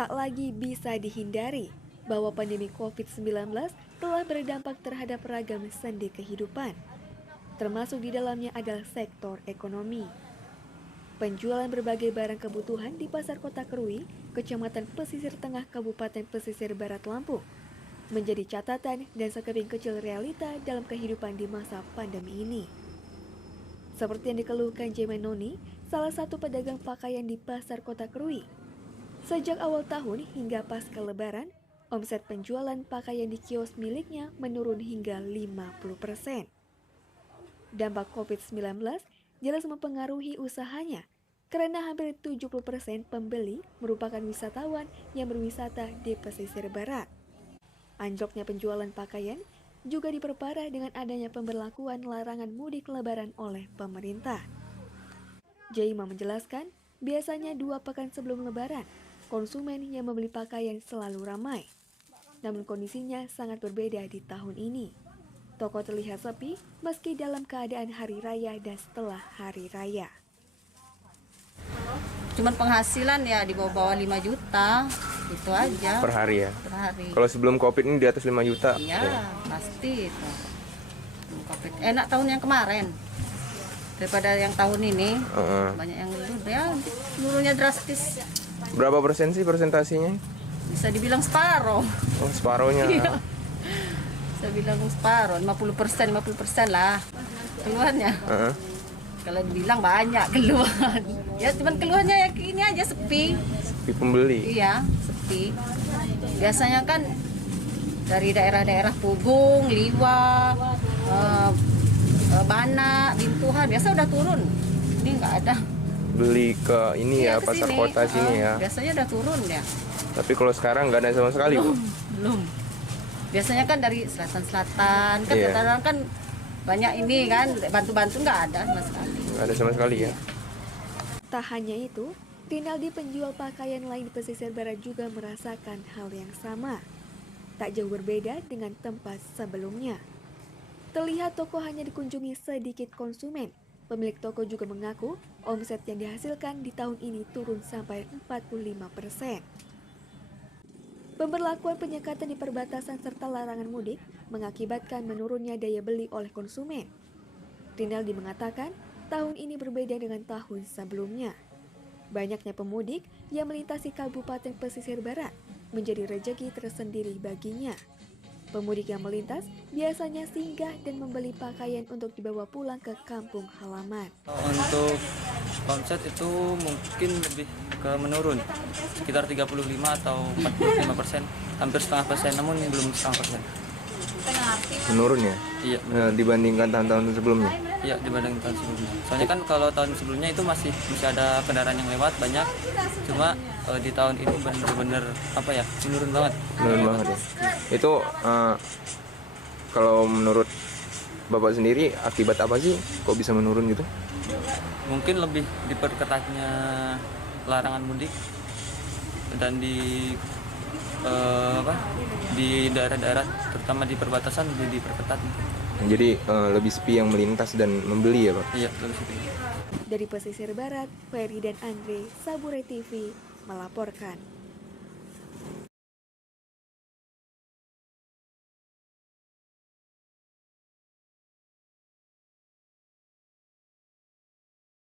Tak lagi bisa dihindari bahwa pandemi COVID-19 telah berdampak terhadap ragam sendi kehidupan. Termasuk di dalamnya adalah sektor ekonomi. Penjualan berbagai barang kebutuhan di Pasar Kota Krui, Kecamatan Pesisir Tengah, Kabupaten Pesisir Barat Lampung, menjadi catatan dan sekeping kecil realita dalam kehidupan di masa pandemi ini. Seperti yang dikeluhkan Jemen Noni, salah satu pedagang pakaian di Pasar Kota Krui. Sejak awal tahun hingga pasca Lebaran, omset penjualan pakaian di kios miliknya menurun hingga 50%. Dampak COVID-19 jelas mempengaruhi usahanya, karena hampir 70% pembeli merupakan wisatawan yang berwisata di pesisir barat. Anjloknya penjualan pakaian juga diperparah dengan adanya pemberlakuan larangan mudik Lebaran oleh pemerintah. Jaima menjelaskan, biasanya 2 pekan sebelum Lebaran, konsumen yang membeli pakaian selalu ramai. Namun kondisinya sangat berbeda di tahun ini. Toko terlihat sepi meski dalam keadaan hari raya dan setelah hari raya. Cuman penghasilan ya di bawah 5 juta, itu aja. Per hari ya? Per hari. Kalau sebelum COVID ini di atas 5 juta? Iya, ya. Pasti itu. COVID. Enak tahun yang kemarin. Daripada yang tahun ini, banyak yang ya turunnya drastis. Berapa persen sih persentasinya? Bisa dibilang separuh. Oh, separuhnya. Iya. Bisa bilang separuh, 50% lah keluhannya. Kalau dibilang banyak keluhan. Ya cuman keluhannya ya ini aja sepi. Sepi pembeli. Iya, sepi. Biasanya kan dari daerah-daerah Pugung, Liwa, Bana, Bintuhan biasa udah turun. Ini nggak ada. Beli ke ini Iya, ya, pasar kota sini ya. Biasanya udah turun ya. Tapi kalau sekarang nggak ada sama sekali, Bu. Belum. Biasanya kan dari selatan-selatan, kan Iya. selatan kan banyak ini kan, bantu-bantu nggak ada sama sekali. Nggak ada sama sekali ya. Tak hanya itu, Rinaldi penjual pakaian lain di pesisir barat juga merasakan hal yang sama. Tak jauh berbeda dengan tempat sebelumnya. Terlihat toko hanya dikunjungi sedikit konsumen. Pemilik toko juga mengaku omset yang dihasilkan di tahun ini turun sampai 45%. Pemberlakuan penyekatan di perbatasan serta larangan mudik mengakibatkan menurunnya daya beli oleh konsumen. Rinaldi mengatakan tahun ini berbeda dengan tahun sebelumnya. Banyaknya pemudik yang melintasi Kabupaten Pesisir Barat menjadi rejeki tersendiri baginya. Pemudik yang melintas biasanya singgah dan membeli pakaian untuk dibawa pulang ke kampung halaman. Untuk omset itu mungkin lebih ke menurun, sekitar 35 atau 45%, hampir setengah persen, namun belum setengah persen. Menurun ya? Iya, Dibandingkan tahun-tahun sebelumnya? iya dibanding tahun sebelumnya. Soalnya kan kalau tahun sebelumnya itu masih ada kendaraan yang lewat banyak, cuma di tahun ini benar-benar apa ya, menurun banget. Menurun banget ya? Itu kalau menurut Bapak sendiri akibat apa sih kok bisa menurun gitu? Mungkin lebih diperketatnya larangan mudik dan di daerah-daerah terutama di perbatasan lebih diperketat. Jadi lebih sepi yang melintas dan membeli ya Pak? Iya, lebih sepi. Dari pesisir barat, Ferry dan Andre, Sabure TV melaporkan.